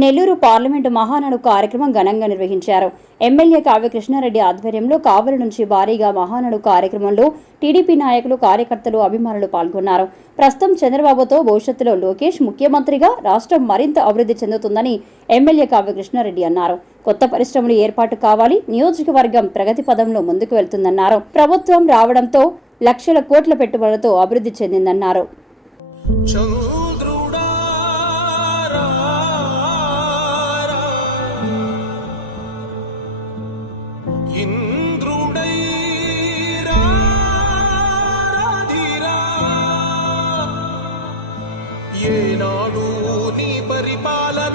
Nellore parliament Mahanadu కార్యక్రమం ఘనంగా నిర్వహించారు. ఎమ్మెల్యే కావ్యకృష్ణారెడ్డి ఆధ్వర్యంలో కావలి నుంచి భారీగా మహానాడు కార్యక్రమంలో టీడీపీ నాయకులు కార్యకర్తలు అభిమానులు పాల్గొన్నారు. ప్రస్తుతం చంద్రబాబుతో భవిష్యత్తులో లోకేష్ ముఖ్యమంత్రిగా రాష్ట్రం మరింత అభివృద్ధి చెందుతుందని ఎమ్మెల్యే కావ్యకృష్ణారెడ్డి అన్నారు. కొత్త పరిశ్రమలు ఏర్పాటు కావాలి నియోజకవర్గం ప్రగతి పదంలో ముందుకు వెళ్తుందన్నారు. ప్రభుత్వం రావడంతో లక్షల కోట్ల పెట్టుబడులతో అభివృద్ధి చెందిందన్నారు.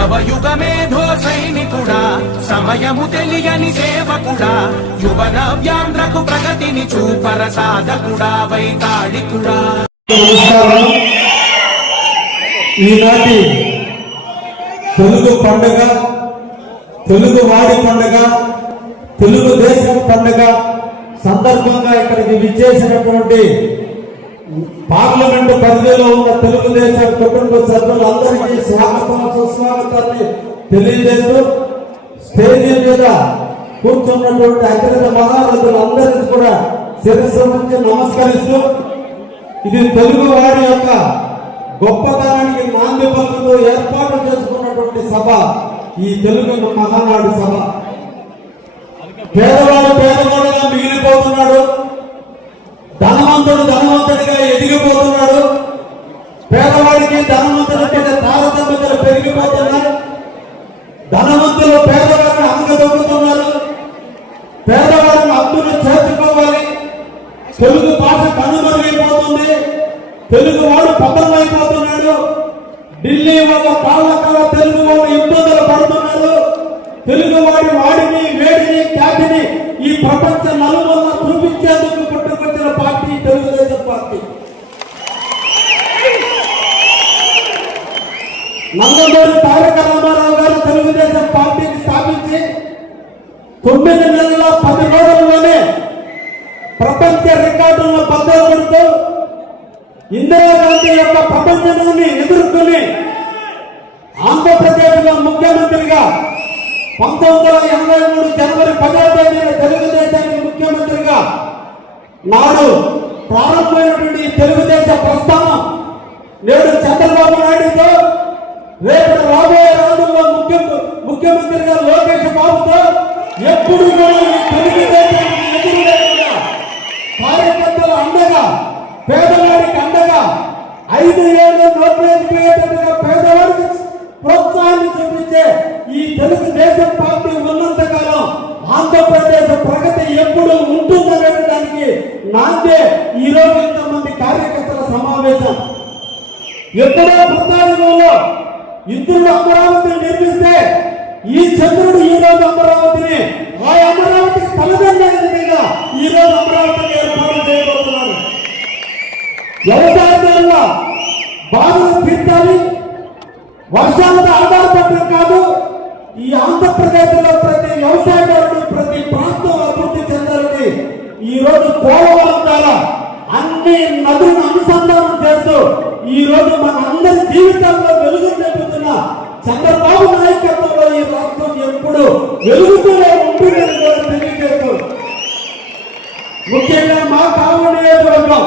నవయుగ మేధో సైనికుడా సమయము తెలియని సేవకుడా యువ నవ్యాంధ్రకు ప్రగతిని చూపర సాధకుడా వైతాళికుడా. ఈనాటి తెలుగు పండుగ తెలుగు వాడి పండుగ తెలుగుదేశం పండుగ సందర్భంగా ఇక్కడికి విచ్చేసినటువంటి పార్లమెంట్ పరిధిలో ఉన్న తెలుగుదేశం కుటుంబ సభ్యులందరికీ స్వాగతం సుస్వాగతాన్ని తెలియజేస్తూ స్టేజీ మీద కూర్చున్నటువంటి అఖిల మహారథులందరికీ కూడా శిరస్సు నుంచి నమస్కరిస్తూ ఇది తెలుగు వారి యొక్క గొప్పతనానికి నాంది పలుకుతూ ఏర్పాటు చేసుకున్నటువంటి సభ ఈ తెలుగు మహానాడు. పెరిగిపోతున్నాడు పేదవాడికి ధనవంతుల మీద తారతమ్యతలు పెరిగిపోతున్నాయి. ధనవంతులు పేదవాడిని అంగదొక్కుతున్నారు. పేదవాడిని అప్పులు చేర్చుకోవాలి. తెలుగు భాష కనుమరుగైపోతుంది. తెలుగు వాడు పతనమైపోతున్నాడు. ఢిల్లీ వల్ల కాళ్ళ కాళ్ళ తెలుగు వాళ్ళు ఇబ్బందులు పడుతున్నారు. తెలుగు వాడి వాడిని వేడిని క్యాటిని ఈ ప్రపంచ నలుమల్ల చూపించేందుకు పుట్టుకొచ్చిన పార్టీ తెలుగుదేశం పార్టీ. నందమూరి తారక రామారావు గారు తెలుగుదేశం పార్టీని స్థాపించి తొమ్మిది నెలల పది రోజుల్లోనే ప్రపంచ రికార్డులను బద్దలుపడుతూ ఇందిరాగాంధీ యొక్క ప్రపంచాన్ని ఎదుర్కొని ఆంధ్రప్రదేశ్లో ముఖ్యమంత్రిగా పంతొమ్మిది వందల ఎనభై మూడు జనవరి పదో తేదీన తెలుగుదేశానికి ముఖ్యమంత్రిగా నాడు ప్రారంభమైనటువంటి ఈ తెలుగుదేశ ప్రస్థానం నేడు చంద్రబాబు రేపు రాబోయే రోజుల్లో ముఖ్య ముఖ్యమంత్రిగా లోకేష్ బాబుతో ఎప్పుడు కూడా లేకుండా కార్యకర్తల అండగా పేదవాడికి అండగా ఐదు ఏళ్ళు నోట్లేసిపోయేటట్టుగా పేదవాడికి ప్రోత్సాహాన్ని చూపించే ఈ తెలుగుదేశం పార్టీ ఉన్నంత కాలం ఆంధ్రప్రదేశ్ ప్రగతి ఎప్పుడు ఉంటుందనేటానికి నాందే ఈ రోజు ఇంతమంది కార్యకర్తల సమావేశం. ఎప్పుడో బృందావనంలో ఇంద్రుడు అమరావతిని నిర్మిస్తే ఈ చంద్రుడు ఈ రోజు అమరావతిని ఆ అమరావతి తలదండగా ఈ రోజు అమరావతిని ఏర్పాటు చేయబోతున్నారు. వ్యవసాయదారుల బాధలు తీర్చాలి. వర్షాలతో ఆధారపడటం కాదు ఈ ఆంధ్రప్రదేశ్లో ప్రతి వ్యవసాయదారుడు ప్రతి ప్రాంతం అభివృద్ధి చెందాలని ఈ రోజు పోలవరం ద్వారా అన్ని నదులను అనుసంధానం చేస్తూ ఈ రోజు మన అందరి జీవితాల్లో చంద్రబాబు నాయకత్వంలో ఈ రాష్ట్రం ఎప్పుడు వెలుగుతూనే ఉంటుందని కూడా తెలియజేస్తూ ముఖ్యంగా మా కావు నియోజకవర్గం.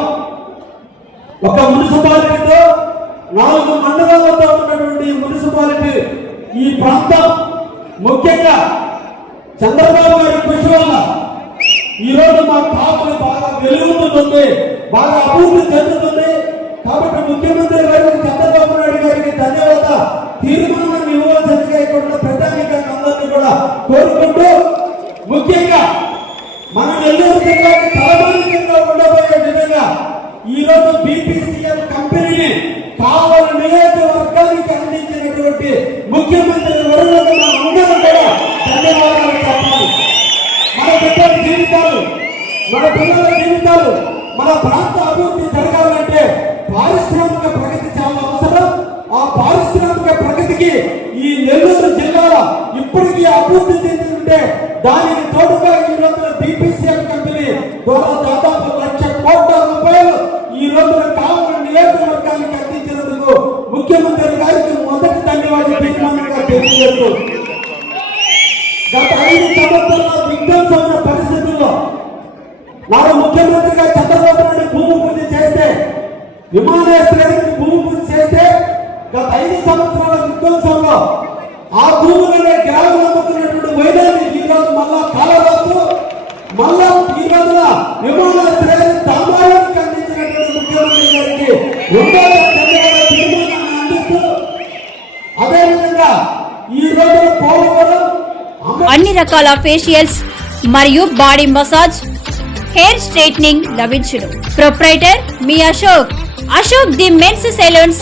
ఒక మున్సిపాలిటీతో నాలుగు మండలాలతో ఉన్నటువంటి మున్సిపాలిటీ ఈ ప్రాంతం ముఖ్యంగా చంద్రబాబు గారి కృషి వల్ల ఈ రోజు మా పాపలు బాగా వెలుగుతుంది బాగా అభివృద్ధి చెందుతుంది. కాబట్టి ముఖ్యమంత్రి గారికి చంద్రబాబు నాయుడు గారికి ధన్యవాదాలు. తీర్మానం ఇవ్వాల్సిందిగా ఇక్కడ ప్రజానికాన్ని అందరినీ కూడా కోరుకుంటూ ముఖ్యంగా మన నెల్లూరు జిల్లాకి తలమానికంగా ఉండబోయే విధంగా ఈరోజు బీపీసీఎల్ కంపెనీని కావల నియోజకవర్గానికి అందించినటువంటి ముఖ్యమంత్రి వరులకు మన అందరం కూడా ధన్యవాదాలు చెప్పాలి. మన బిడ్డల జీవితాలు మన పిల్లల జీవితాలు మన ప్రాంత అభివృద్ధి జరగాలంటే పారిశ్రామిక ప్రగతి ఇప్పటికీ ఈ నెల్లూరు జిల్లాలో ఇప్పటికీ అభివృద్ధి చెందుతుంటే దానికి తోడుగా ఈ రోజున బీపీసీఎల్ కంపెనీ ద్వారా దాదాపు లక్ష కోట్ల రూపాయలు ఈ రోజున కావున నియోజకవర్గానికి అందించినందుకు ముఖ్యమంత్రి గారికి మొదటి ధన్యవాదాలు తీర్మానంగా తెలియజేస్తూ గత ఐదు సంవత్సరాల విధ్వంసమైన పరిస్థితుల్లో వారు ముఖ్యమంత్రిగా చంద్రబాబు నాయుడు భూమి పూజ చేస్తే విమానాశ్రయానికి భూమి గత ఐదు సంవత్సరాల విధ్వంసంలో ఆ భూములనే గ్రామం అమ్ముకున్నటువంటి వైద్యాన్ని ఈ రోజు మళ్ళా కాలరాస్తూ మళ్ళా ఈ రోజున విమానాశ్రయాన్ని దామాయానికి అందించినటువంటి ముఖ్యమంత్రి గారికి రెండో తీర్మానాన్ని అందిస్తూ అదేవిధంగా ఈ రోజున పోలవరం అన్ని రకాల ఫేషియల్స్ మరియు బాడీ మసాజ్ హెయిర్ స్ట్రైట్నింగ్ లభించును. Proprietor me Ashok. Ashok the mens salons.